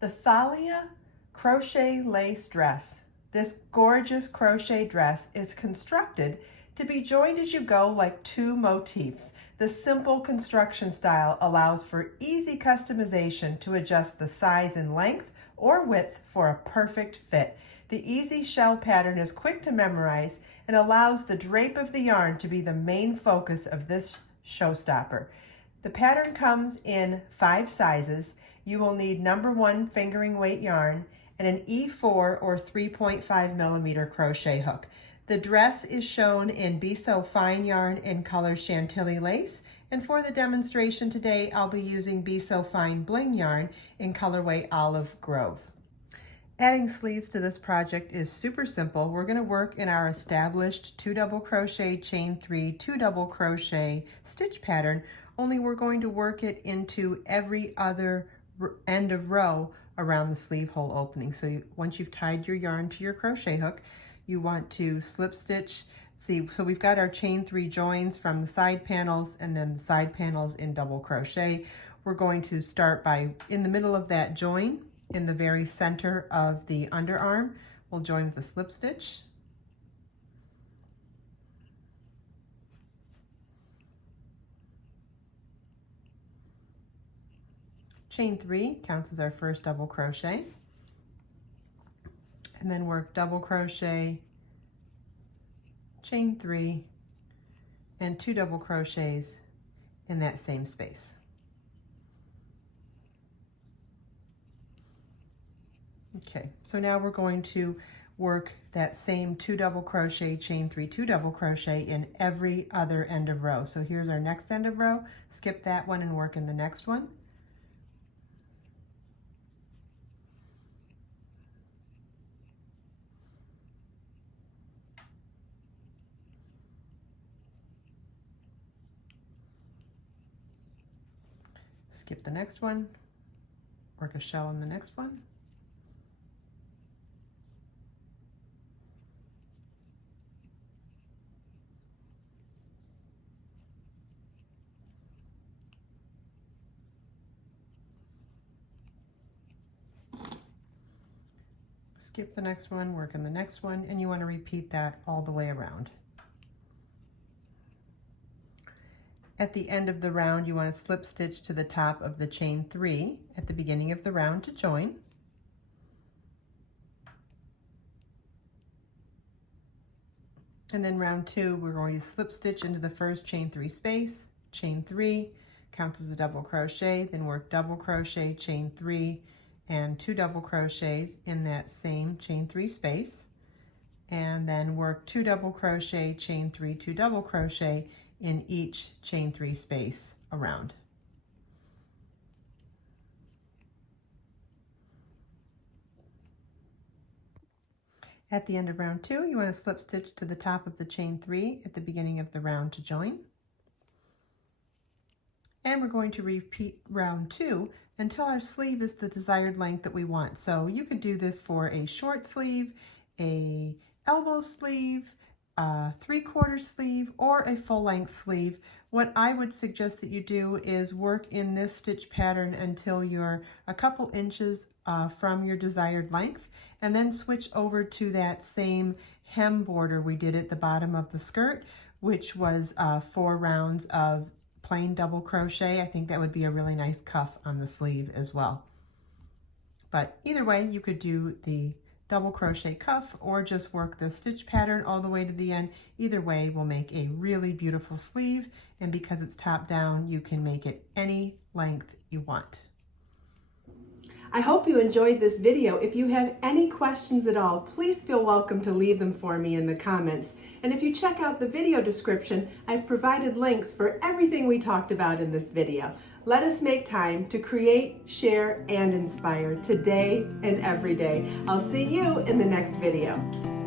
the Thalia crochet lace dress. This gorgeous crochet dress is constructed to be joined as you go like two motifs. The simple construction style allows for easy customization to adjust the size and length or width for a perfect fit. The easy shell pattern is quick to memorize and allows the drape of the yarn to be the main focus of this showstopper. The pattern comes in 5 sizes. You will need number 1 fingering weight yarn and an E4 or 3.5 millimeter crochet hook. The dress is shown in Be So Fine yarn in color Chantilly lace, and for the demonstration today, I'll be using Be So Fine bling yarn in colorway Olive Grove. Adding sleeves to this project is super simple. We're going to work in our established 2 double crochet, chain 3, 2 double crochet stitch pattern, only we're going to work it into every other end of row around the sleeve hole opening. So once you've tied your yarn to your crochet hook, you want to slip stitch. See, so we've got our chain 3 joins from the side panels and then the side panels in double crochet. We're going to start by, in the middle of that join, in the very center of the underarm, we'll join with a slip stitch. Chain 3 counts as our first double crochet, and then work double crochet, chain 3, and 2 double crochets in that same space. Okay, so now we're going to work that same 2 double crochet, chain 3, 2 double crochet in every other end of row. So here's our next end of row. Skip that one and work in the next one. Skip the next one, work a shell on the next one. Skip the next one, work in the next one, and you want to repeat that all the way around. At the end of the round, you want to slip stitch to the top of the chain 3 at the beginning of the round to join. And then round 2, we're going to slip stitch into the first chain 3 space, chain 3, counts as a double crochet, then work double crochet, chain 3, and 2 double crochets in that same chain 3 space, and then work 2 double crochet, chain 3, 2 double crochet in each chain 3 space around. At the end of round 2, you want to slip stitch to the top of the chain 3 at the beginning of the round to join. And we're going to repeat round 2 until our sleeve is the desired length that we want. So you could do this for a short sleeve, a elbow sleeve, a 3/4 sleeve, or a full-length sleeve. What I would suggest that you do is work in this stitch pattern until you're a couple inches from your desired length, and then switch over to that same hem border we did at the bottom of the skirt, which was 4 rounds of plain double crochet. I think that would be a really nice cuff on the sleeve as well. But either way, you could do the double crochet cuff or just work the stitch pattern all the way to the end. Either way will make a really beautiful sleeve, and because it's top down, you can make it any length you want. I hope you enjoyed this video. If you have any questions at all, please feel welcome to leave them for me in the comments. And if you check out the video description, I've provided links for everything we talked about in this video. Let us make time to create, share, and inspire today and every day. I'll see you in the next video.